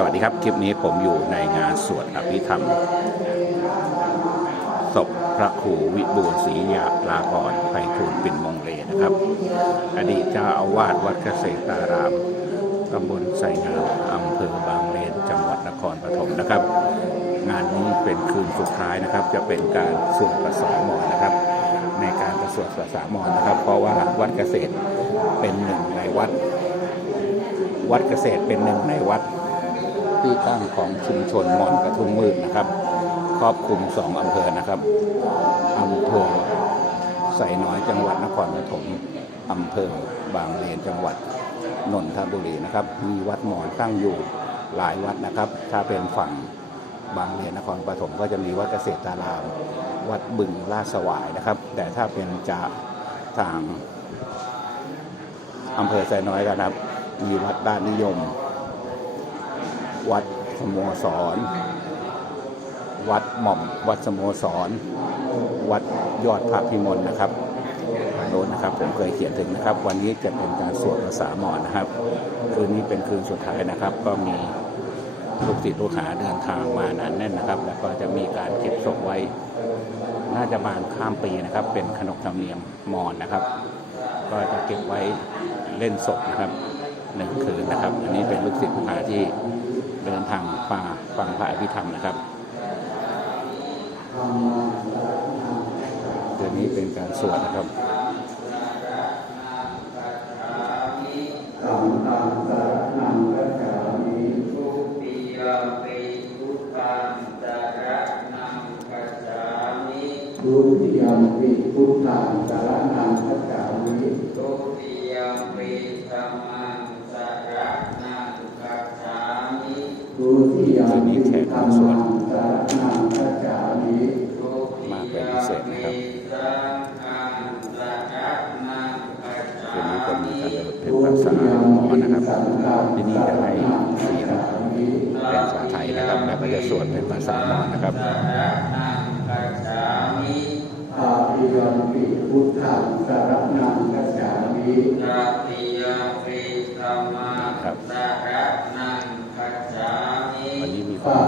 สวัสดีครับคลิปนี้ผมอยู่ในงานสวดอภิธรรมศพพระครูวิบูลย์ศรียาลากรไพฑูรย์ปิ่นมงเลนะครับอดีตเจ้าอาวาสวัดเกษตรารามตำบลไสงามอำเภอบางเลนจังหวัดนครปฐมนะครับงานนี้เป็นคืนสุดท้ายนะครับจะเป็นการสวดภาษามอญนะครับในการสวดภาษามอญนะครับเพราะว่าวัดเกษตรเป็นหนึ่งในวัดเกษตรเป็นหนึ่งในวัดที่ตั้งของชุมชนมอญกระทุ่มมืดนะครับครอบคลุม2 อำเภอนะครับอำเภอไซน้อยจังหวัดนครปฐมอำเภอบางเลนจังหวัดนนทบุรีนะครับมีวัดมอญตั้งอยู่หลายวัดนะครับถ้าเป็นฝั่งบางเลนนครปฐมก็จะมีวัดเกษตรารามวัดบึงลาดสวายนะครับแต่ถ้าเป็นจากทางอำเภอไซน้อยกันครับมีวัดบ้านนิยมวัดสโมสรวัดหม่อมวัดสโมสรวัดยอดพระพิมลนะครับโน้นนะครับผมเคยเขียนถึงนะครับวันนี้จะเป็นการสวดภาษามอญนะครับคืนนี้เป็นคืนสุดท้ายนะครับก็มีลูกศิษย์ลูกหาเดินทางมาหนาแน่นนะครับแล้วก็จะมีการเก็บศพไว้น่าจะบานข้ามปีนะครับเป็นขนบธรรมเนียมมอญนะครับก็จะเก็บไว้เล่นศพนะครับ1 คืนนะครับอันนี้เป็นลูกศิษย์ลูกหาที่เดินทางมาฟังพระอภิธรรมนะครับเดือนนี้เป็นการสวดนะครับทุติยมปิพุทธังสรณังคัจฉามิทุติยมปิธัมมังสรณังคัจฉามิทุติยมปิธัมมังสรณังคัจฉามิมาเป็นพิเศษนะครับคืนนี้จะมีการเป็นภาษามอญนะครับที่นี่จะให้เสียงเป็นภาษาไทยนะครับแล้วก็จะสวดเป็นภาษามอญนะครับอาภิยมปิพุทธังสรณังคัจฉามิอาภิยมปิธัมมังสรณังคัจฉามิวันนี้มีความ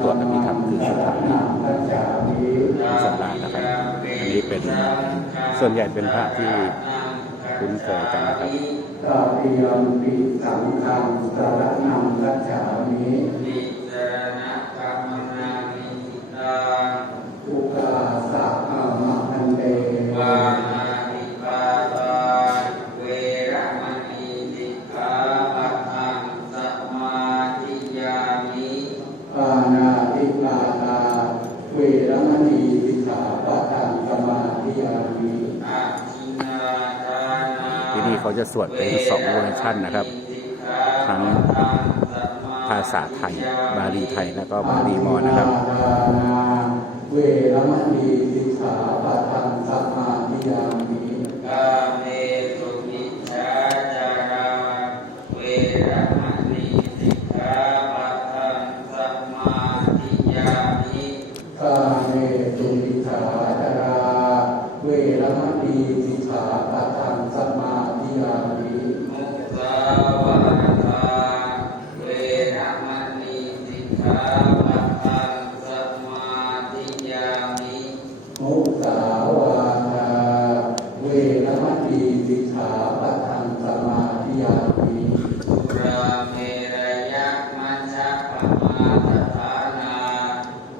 สวดอภิธรรมคือสุดท้ายสำราญนะครับอันนี้เป็นส่วนใหญ่เป็นพระที่คุ้นเคยกันนะครับอาภิยมปิสังฆังสรณังคัจฉามินิสรณะกัมมังนิตาอุกาสะอะมะนันเตวานาติปาตาเวระมณีสิกขาปะทังสมาธิยามิปานาติปาตาเวระมณีสิกขาปะทังสมาธิยามิอาทินาทานาที่นี่เขาจะสวดเป็น2 เวอร์ชันนะครับทั้งภาษาไทยบาลีไทยแล้วก็บาลีมอญนะครับเวรมณีสิกขาปะทังสมาธิยามิกาเมสุมิจฉาจาราเวรมณีสิกขาปะทังสมาธิยามิกาเมสุมิจฉาจาราเวรมณีสิกขาปะทังสมาธิยามิมุสาวาทาเวรมณีสิกขาปะทังสมาธิยามิมุสาวาทาเวรมณีสิกขาปะทังสมาธิยามิราเมรยะมัชฌะปมาทฐานา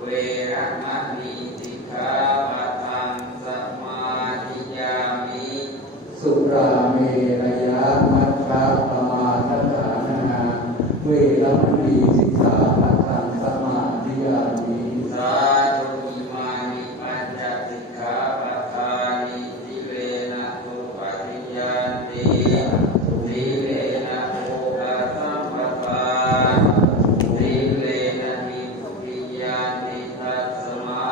เวรมณีสิกขาปะทังสมาธิยามิสุราเมรยะมัชฌะปมาทฐานาเวรมณีสิกขาปะทังสมาธิยามิสาธุอิมานิปัญจสิกขาปะทานิสิเลนะโสปฏิยันติสิเลนะโภคสัมปทาสิเลนะนิพพิยันติตัสมา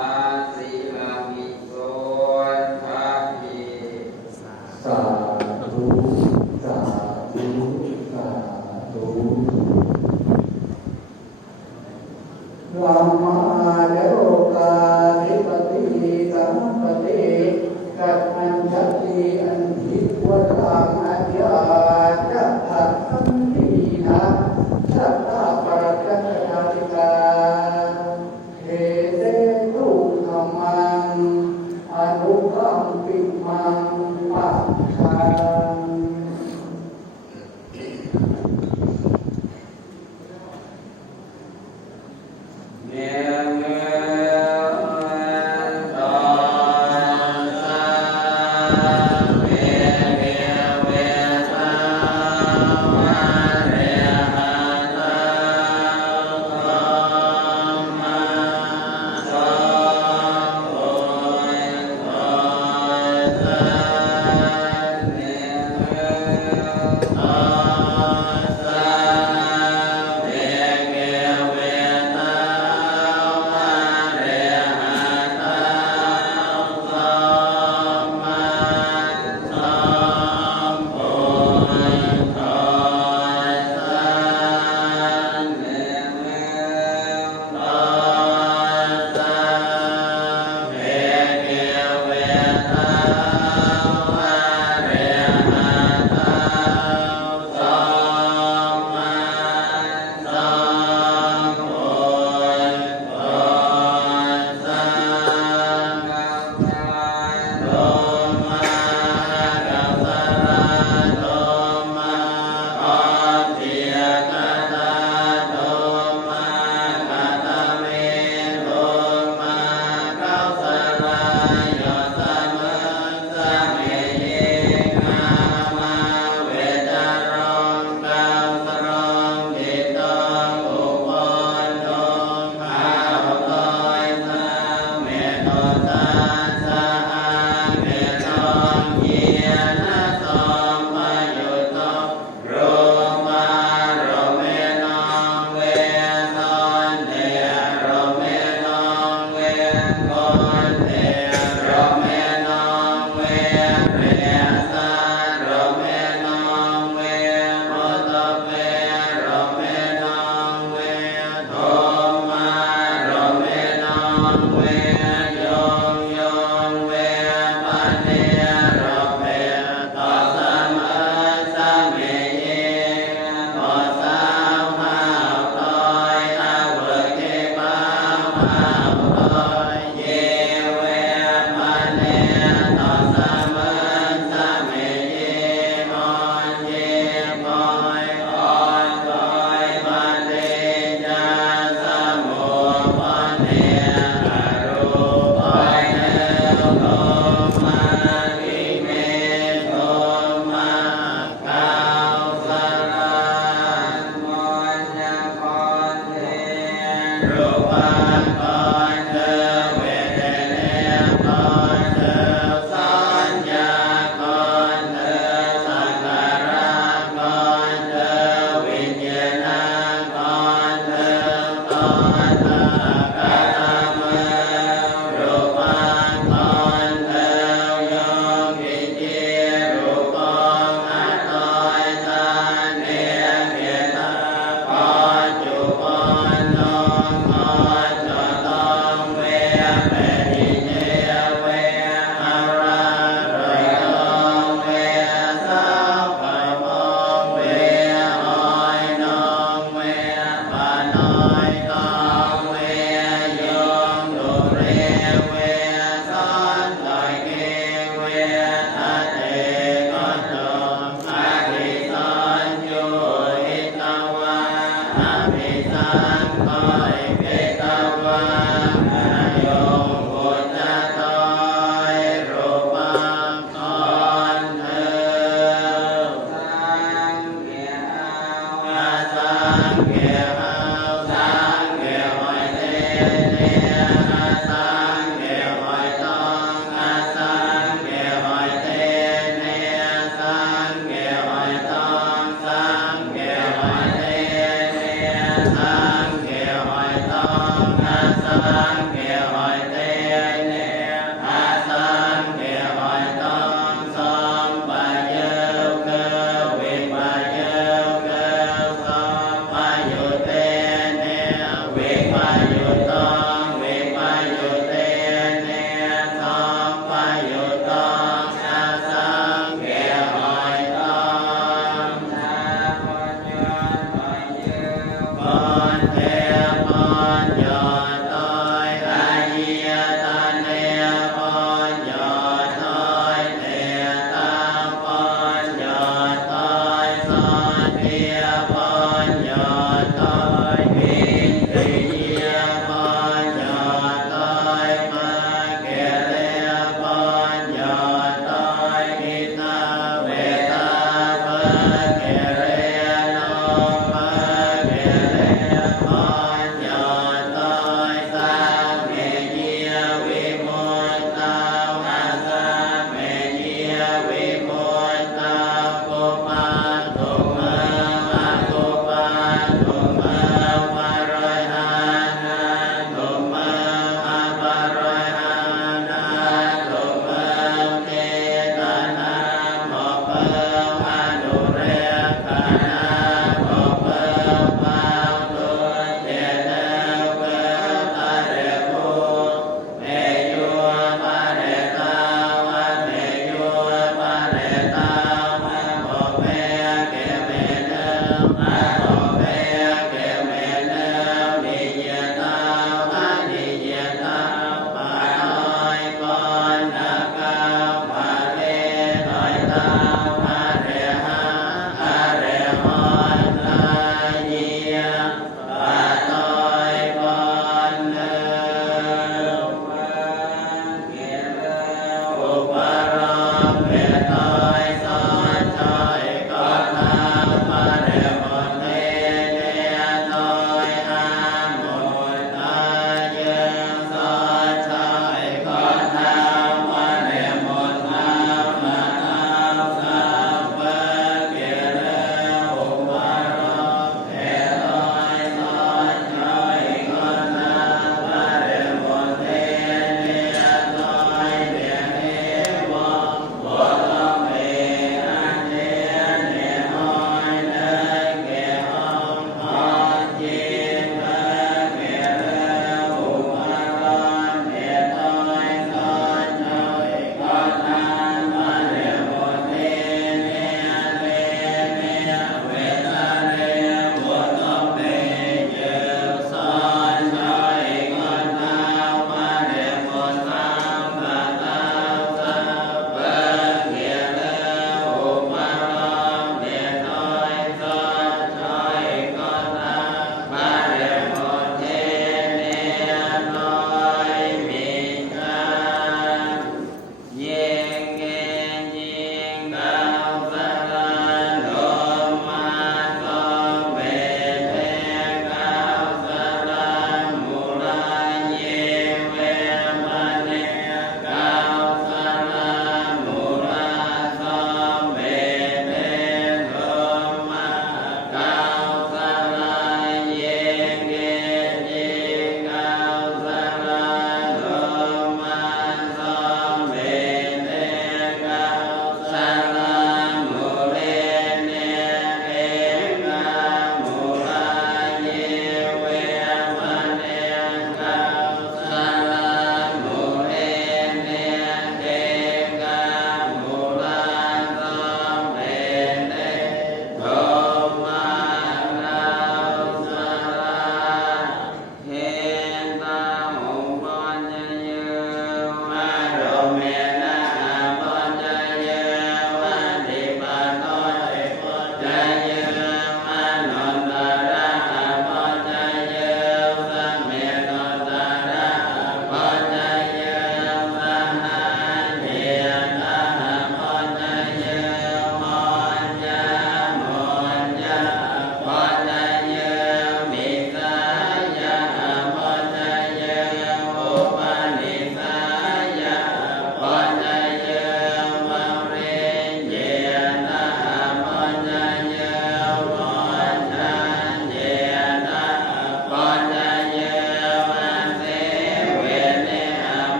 สิลามิโสทัพพิสาธุสาธุสาธุ Yeah.